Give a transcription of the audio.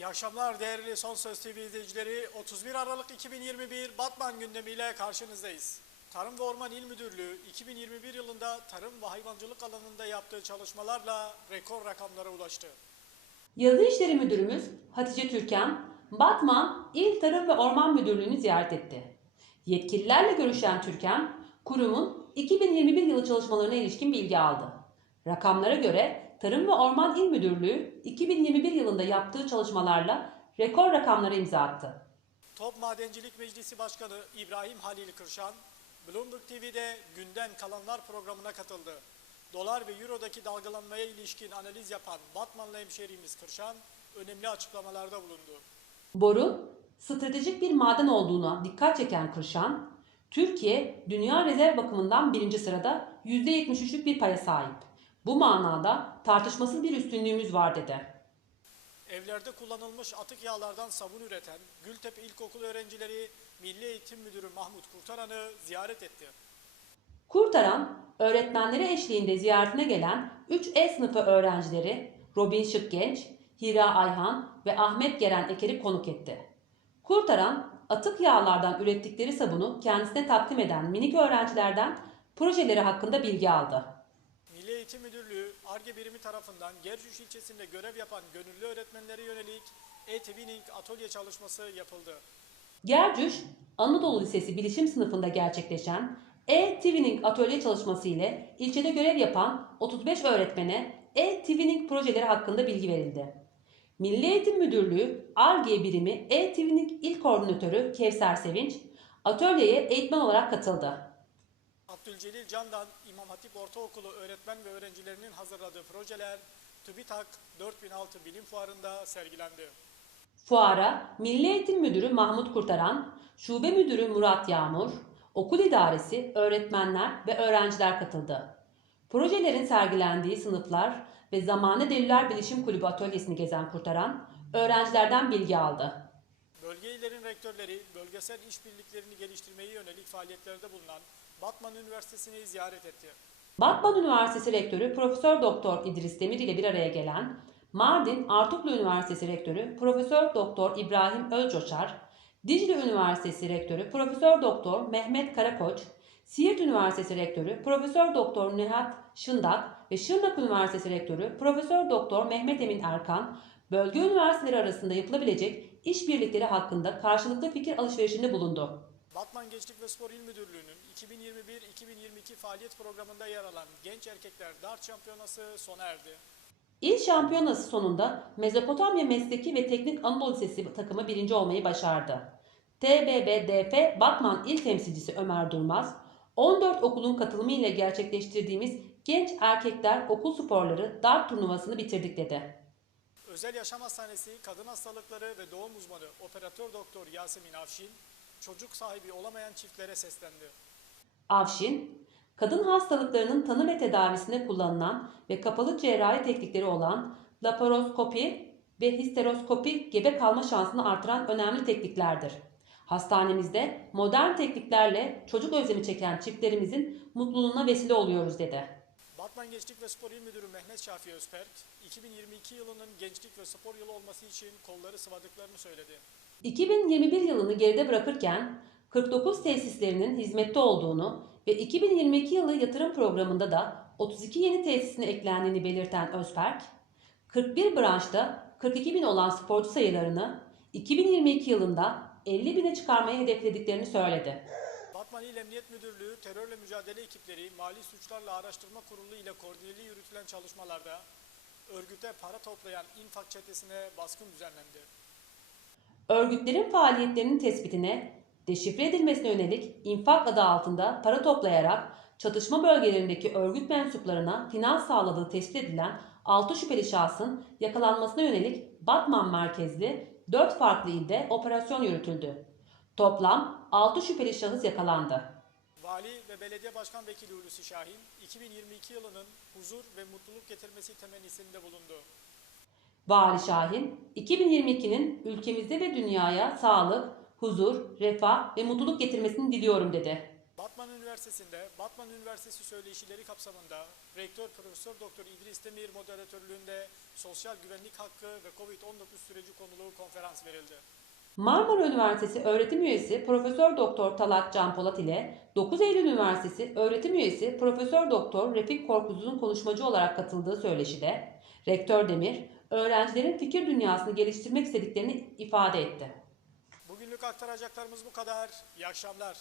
İyi akşamlar değerli Son Söz TV izleyicileri. 31 Aralık 2021 Batman gündemiyle karşınızdayız. Tarım ve Orman İl Müdürlüğü 2021 yılında tarım ve hayvancılık alanında yaptığı çalışmalarla rekor rakamlara ulaştı. Yazı İşleri Müdürümüz Hatice Türkan, Batman İl Tarım ve Orman Müdürlüğü'nü ziyaret etti. Yetkililerle görüşen Türkan, kurumun 2021 yılı çalışmalarına ilişkin bilgi aldı. Rakamlara göre Tarım ve Orman İl Müdürlüğü 2021 yılında yaptığı çalışmalarla rekor rakamlara imza attı. Top Madencilik Meclisi Başkanı İbrahim Halil Kırşan, Bloomberg TV'de Günden Kalanlar programına katıldı. Dolar ve Euro'daki dalgalanmaya ilişkin analiz yapan Batmanlı hemşehrimiz Kırşan, önemli açıklamalarda bulundu. Borun stratejik bir maden olduğuna dikkat çeken Kırşan, Türkiye dünya rezerv bakımından birinci sırada %73'lük bir paya sahip. Bu manada tartışmasız bir üstünlüğümüz var dedi. Evlerde kullanılmış atık yağlardan sabun üreten Gültepe İlkokulu öğrencileri Milli Eğitim Müdürü Mahmut Kurtaran'ı ziyaret etti. Kurtaran, öğretmenleri eşliğinde ziyaretine gelen 3 E sınıfı öğrencileri Robin Şıkgenç, Hira Ayhan ve Ahmet Geren Eker'i konuk etti. Kurtaran, atık yağlardan ürettikleri sabunu kendisine takdim eden minik öğrencilerden projeleri hakkında bilgi aldı. Eğitim Müdürlüğü ARGE birimi tarafından Gercüş ilçesinde görev yapan gönüllü öğretmenlere yönelik e-twinning atölye çalışması yapıldı. Gercüş, Anadolu Lisesi Bilişim Sınıfı'nda gerçekleşen e-Twinning atölye çalışması ile ilçede görev yapan 35 öğretmene e-Twinning projeleri hakkında bilgi verildi. Milli Eğitim Müdürlüğü ARGE birimi e-Twinning İl Koordinatörü Kevser Sevinç, atölyeye eğitmen olarak katıldı. Abdülcelil Candan İmam Hatip Ortaokulu öğretmen ve öğrencilerinin hazırladığı projeler TÜBİTAK 4006 Bilim Fuarı'nda sergilendi. Fuara Milli Eğitim Müdürü Mahmut Kurtaran, Şube Müdürü Murat Yağmur, okul idaresi, öğretmenler ve öğrenciler katıldı. Projelerin sergilendiği sınıflar ve Zamane Deliller Bilişim Kulübü atölyesini gezen Kurtaran, öğrencilerden bilgi aldı. Bölge illerin rektörleri bölgesel işbirliklerini geliştirmeye yönelik faaliyetlerde bulunan Batman Üniversitesi'ni ziyaret etti. Batman Üniversitesi Rektörü Profesör Doktor İdris Demir ile bir araya gelen Mardin Artuklu Üniversitesi Rektörü Profesör Doktor İbrahim Özcoçar, Dicle Üniversitesi Rektörü Profesör Doktor Mehmet Karakoç, Siirt Üniversitesi Rektörü Profesör Doktor Nihat Şındak ve Şırnak Üniversitesi Rektörü Profesör Doktor Mehmet Emin Erkan, bölge üniversiteleri arasında yapılabilecek işbirlikleri hakkında karşılıklı fikir alışverişinde bulundu. Batman Gençlik ve Spor İl Müdürlüğü'nün 2021-2022 faaliyet programında yer alan Genç Erkekler Dart Şampiyonası sona erdi. İl şampiyonası sonunda Mezopotamya Mesleki ve Teknik Anadolu Lisesi takımı birinci olmayı başardı. TBBDF Batman İl Temsilcisi Ömer Durmaz, 14 okulun katılımı ile gerçekleştirdiğimiz Genç Erkekler Okul Sporları Dart turnuvasını bitirdik dedi. Özel Yaşam Hastanesi Kadın Hastalıkları ve Doğum Uzmanı Operatör Doktor Yasemin Avşin, çocuk sahibi olamayan çiftlere seslendi. Avşin, kadın hastalıklarının tanı ve tedavisine kullanılan ve kapalı cerrahi teknikleri olan laparoskopi ve histeroskopi gebe kalma şansını artıran önemli tekniklerdir. Hastanemizde modern tekniklerle çocuk özlemi çeken çiftlerimizin mutluluğuna vesile oluyoruz dedi. Batman Gençlik ve Spor İl Müdürü Mehmet Şafi Özperk, 2022 yılının gençlik ve spor yılı olması için kolları sıvadıklarını söyledi. 2021 yılını geride bırakırken 49 tesislerinin hizmette olduğunu ve 2022 yılı yatırım programında da 32 yeni tesisine eklendiğini belirten Özperk, 41 branşta 42 bin olan sporcu sayılarını 2022 yılında 50 bine çıkarmayı hedeflediklerini söyledi. Emniyet Müdürlüğü terörle mücadele ekipleri Mali Suçlarla Araştırma Kurulu ile koordineli yürütülen çalışmalarda örgüte para toplayan infak çetesine baskın düzenlendi. Örgütlerin faaliyetlerinin tespitine, deşifre edilmesine yönelik infak adı altında para toplayarak çatışma bölgelerindeki örgüt mensuplarına finans sağladığı tespit edilen 6 şüpheli şahsın yakalanmasına yönelik Batman merkezli 4 farklı ilde operasyon yürütüldü. Toplam 6 şüpheli şahıs yakalandı. Vali ve Belediye Başkan Vekili Hulusi Şahin, 2022 yılının huzur ve mutluluk getirmesi temennisinde bulundu. Vali Şahin, 2022'nin ülkemizde ve dünyaya sağlık, huzur, refah ve mutluluk getirmesini diliyorum dedi. Batman Üniversitesi'nde Batman Üniversitesi söyleşileri kapsamında Rektör Profesör Doktor İdris Demir moderatörlüğünde sosyal güvenlik hakkı ve Covid-19 süreci konulu konferans verildi. Marmara Üniversitesi öğretim üyesi Profesör Doktor Talat Can Polat ile 9 Eylül Üniversitesi öğretim üyesi Profesör Doktor Refik Korkuz'un konuşmacı olarak katıldığı söyleşide Rektör Demir, öğrencilerin fikir dünyasını geliştirmek istediklerini ifade etti. Bugünlük aktaracaklarımız bu kadar. İyi akşamlar.